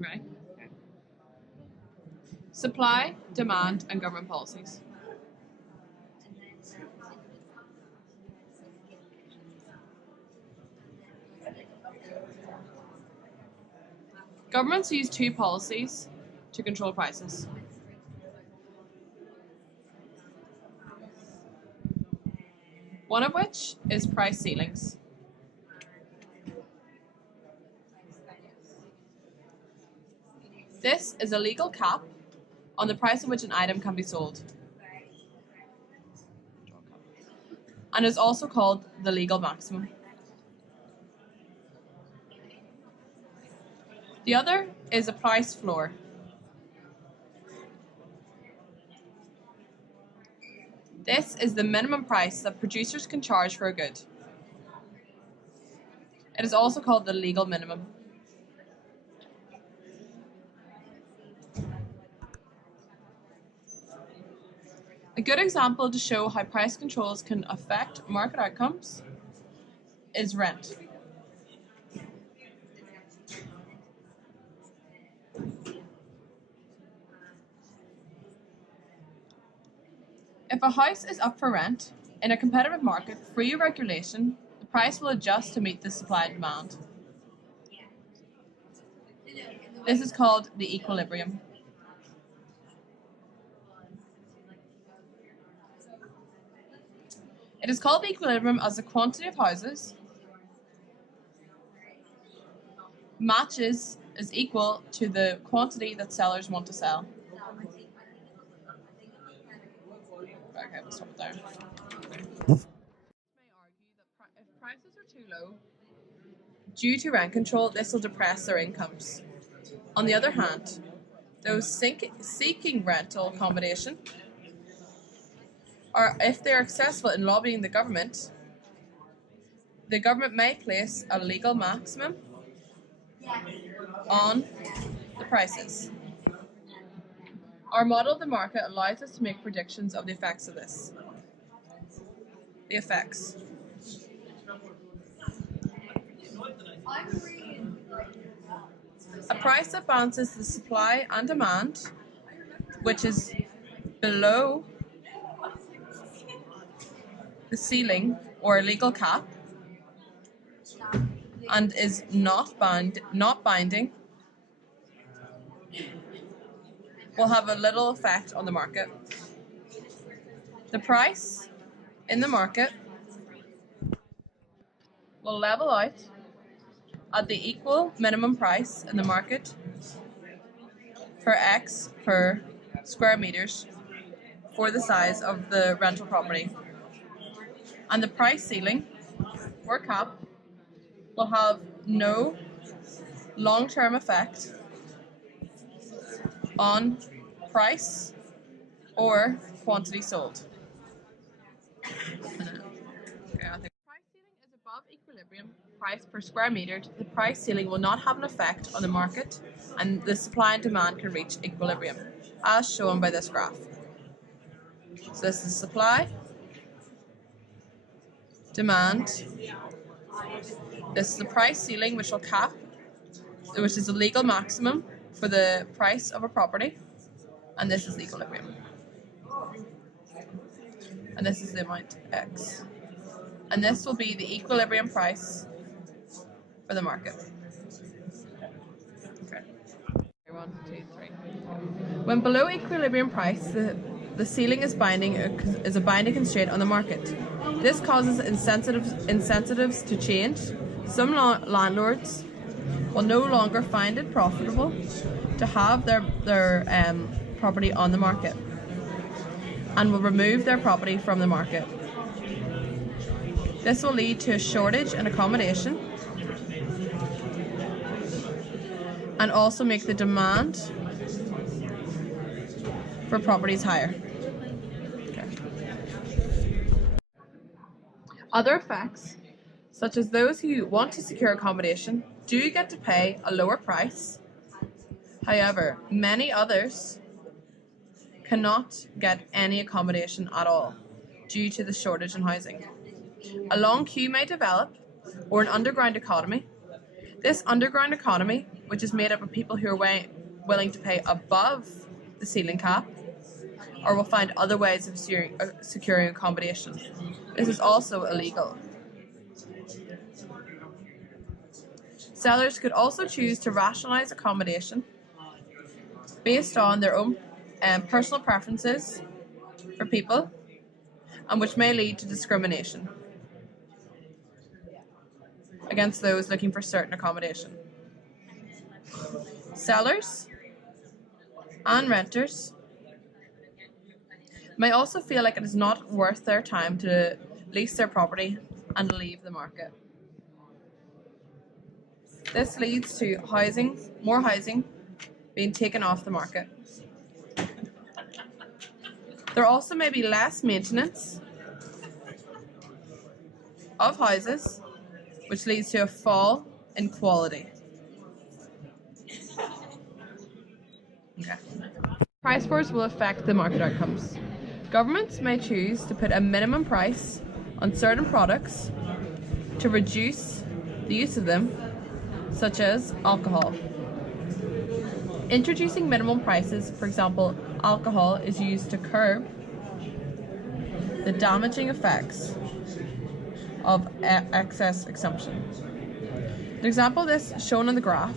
Right? Supply, demand, and government policies. Governments use two policies to control prices. One of which is price ceilings. This is a legal cap on the price at which an item can be sold, and is also called the legal maximum. The other is a price floor. This is the minimum price that producers can charge for a good. It is also called the legal minimum. A good example to show how price controls can affect market outcomes is rent. If a house is up for rent, in a competitive market free of regulation, the price will adjust to meet the supply and demand. This is called the equilibrium. It is called the equilibrium as the quantity of houses matches is equal to the quantity that sellers want to sell. Okay, we'll stop it there. May argue that if prices are too low, due to rent control, this will depress their incomes. On the other hand, those seeking rental accommodation, or if they are successful in lobbying the government may place a legal maximum on the prices. Our model of the market allows us to make predictions of the effects of this. The effects. A price that balances the supply and demand, which is below the ceiling or legal cap, and is not binding, will have a little effect on the market. The price in the market will level out at the equal minimum price in the market for X per square meters for the size of the rental property. And the price ceiling or cap will have no long-term effect on price or quantity sold. Okay, I think price ceiling is above equilibrium price per square meter. The price ceiling will not have an effect on the market, and the supply and demand can reach equilibrium, as shown by this graph. So this is supply, demand. This is the price ceiling, which will cap, which is the legal maximum for the price of a property, and this is the equilibrium. And this is the amount X. And this will be the equilibrium price for the market. Okay. 1, 2, 3. When below equilibrium price, the ceiling is a binding constraint on the market. This causes incentives to change. Some landlords will no longer find it profitable to have their property on the market, and will remove their property from the market. This will lead to a shortage in accommodation and also make the demand for properties higher. Okay. Other effects, such as those who want to secure accommodation, do get to pay a lower price. However, many others cannot get any accommodation at all due to the shortage in housing. A long queue may develop, or an underground economy. This underground economy which is made up of people who are willing to pay above the ceiling cap, or will find other ways of securing accommodation. This is also illegal. Sellers could also choose to rationalize accommodation based on their own personal preferences for people, and which may lead to discrimination against those looking for certain accommodation. Sellers and renters may also feel like it is not worth their time to lease their property and leave the market. This leads to more housing being taken off the market. There also may be less maintenance of houses, which leads to a fall in quality. Okay. Price wars will affect the market outcomes. Governments may choose to put a minimum price on certain products to reduce the use of them, such as alcohol. Introducing minimum prices, for example, alcohol, is used to curb the damaging effects of excess consumption. An example of this shown on the graph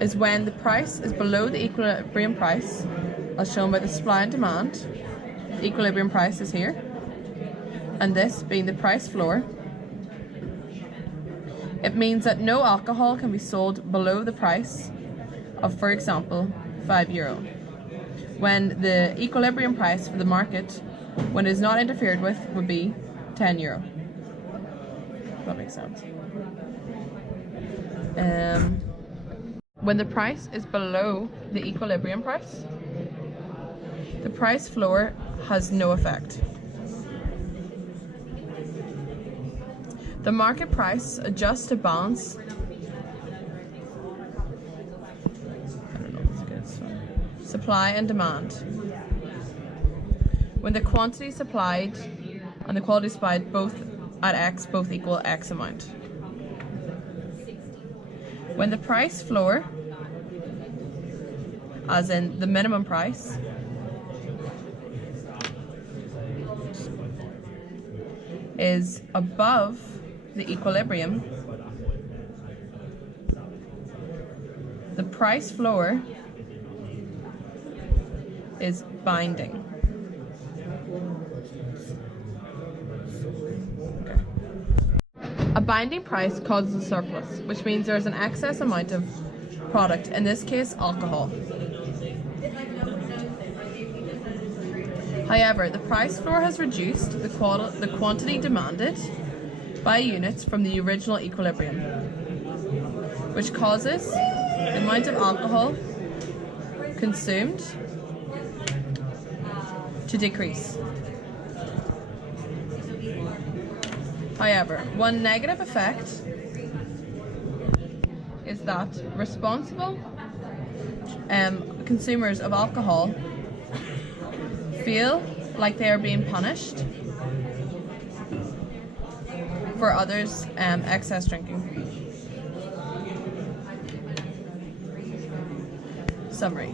is when the price is below the equilibrium price, as shown by the supply and demand. The equilibrium price is here, and this being the price floor. It means that no alcohol can be sold below the price of, for example, €5, when the equilibrium price for the market, when it is not interfered with, would be €10. That makes sense. When the price is below the equilibrium price, the price floor has no effect. The market price adjusts to balance supply and demand. When the quantity supplied and the quality supplied both at X both equal X amount. When the price floor, as in the minimum price, is above the equilibrium, the price floor is binding. Okay. A binding price causes a surplus, which means there is an excess amount of product, in this case alcohol. However, the price floor has reduced the quantity demanded by units from the original equilibrium, which causes the amount of alcohol consumed to decrease. However, one negative effect is that responsible consumers of alcohol feel like they are being punished for others' excess drinking. Summary.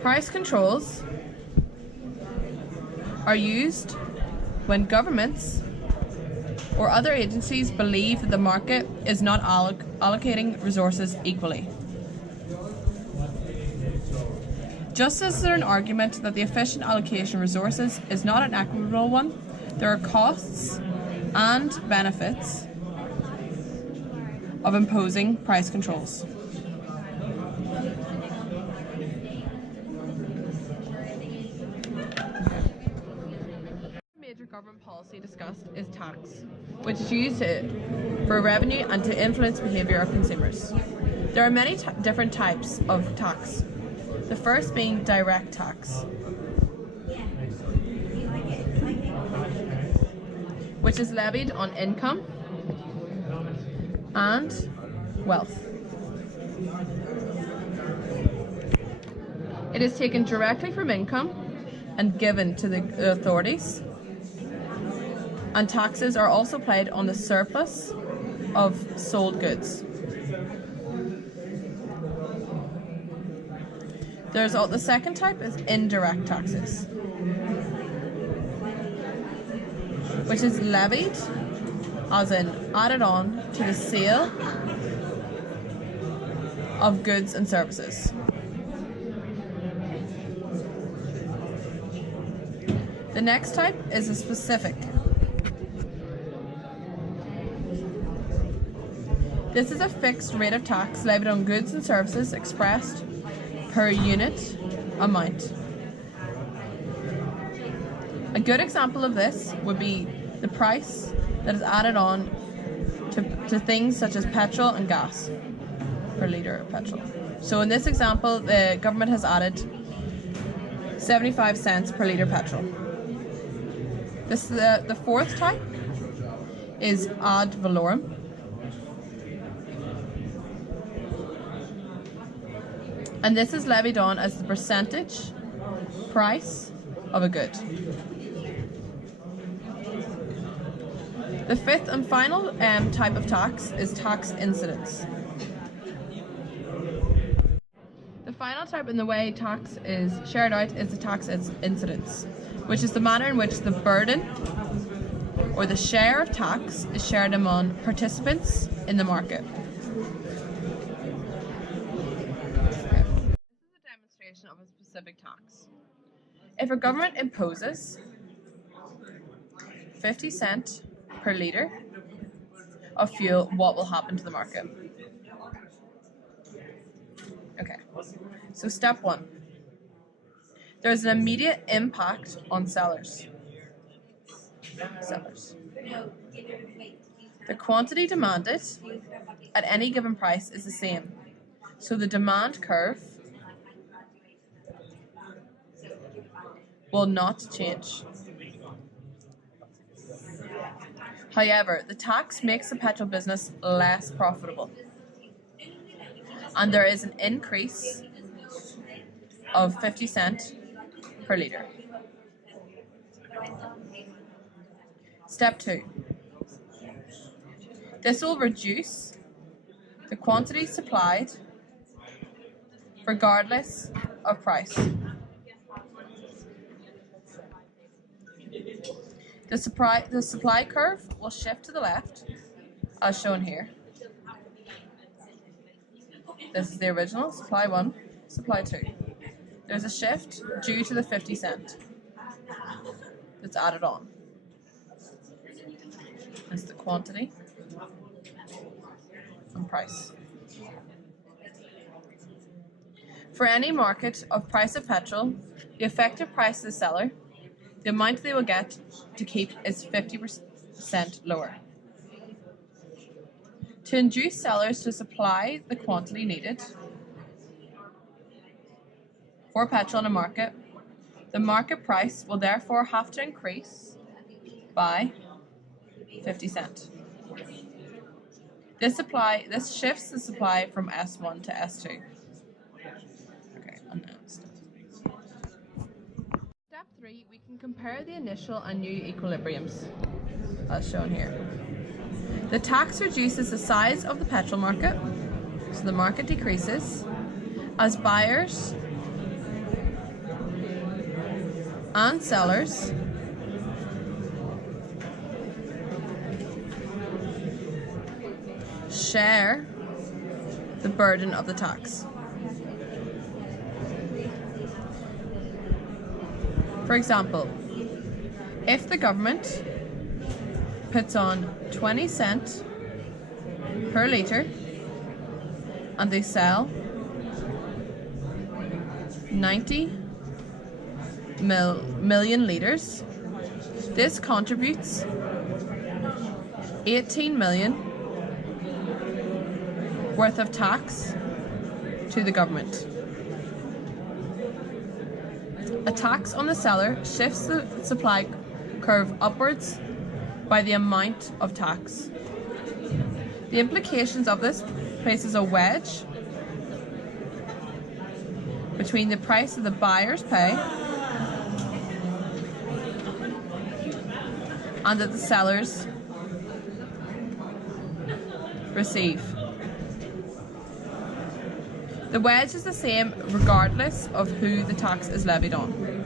Price controls are used when governments or other agencies believe that the market is not allocating resources equally. Just as there is an argument that the efficient allocation of resources is not an equitable one, there are costs and benefits of imposing price controls. Major government policy discussed is tax, which is used for revenue and to influence behaviour of consumers. There are many different types of tax. The first being direct tax, which is levied on income and wealth. It is taken directly from income and given to the authorities and taxes are also paid on the surplus of sold goods. The second type is indirect taxes, which is levied, as in added on to the sale of goods and services. The next type is a specific. This is a fixed rate of tax levied on goods and services expressed per unit amount. A good example of this would be the price that is added on to things such as petrol and gas per litre of petrol. So in this example, the government has added 75 cents per litre petrol. The fourth type is ad valorem. And this is levied on as the percentage price of a good. The fifth and final type of tax is tax incidence. The final type in the way tax is shared out is the tax incidence, which is the manner in which the burden or the share of tax is shared among participants in the market. Of a specific tax. If a government imposes 50 cents per litre of fuel, what will happen to the market? Okay, so step one. There's an immediate impact on sellers. The quantity demanded at any given price is the same, so the demand curve will not change. However, the tax makes the petrol business less profitable, and there is an increase of 50 cents per litre. Step two. This will reduce the quantity supplied regardless of price. The supply curve will shift to the left, as shown here. This is the original, supply 1, supply 2. There's a shift due to the 50 cent that's added on. That's the quantity and price. For any market of price of petrol, the effective price of the seller, the amount they will get to keep is 50% lower. To induce sellers to supply the quantity needed for petrol in a market, the market price will therefore have to increase by 50 cents. This shifts the supply from S1 to S2. Okay, Step 3, we can compare the initial and new equilibriums, as shown here. The tax reduces the size of the petrol market, so the market decreases, as buyers and sellers share the burden of the tax. For example, if the government puts on 20 cents per litre and they sell 90 million litres, this contributes 18 million worth of tax to the government. A tax on the seller shifts the supply curve upwards by the amount of tax. The implications of this places a wedge between the price that the buyers pay and that the sellers receive. The wedge is the same regardless of who the tax is levied on.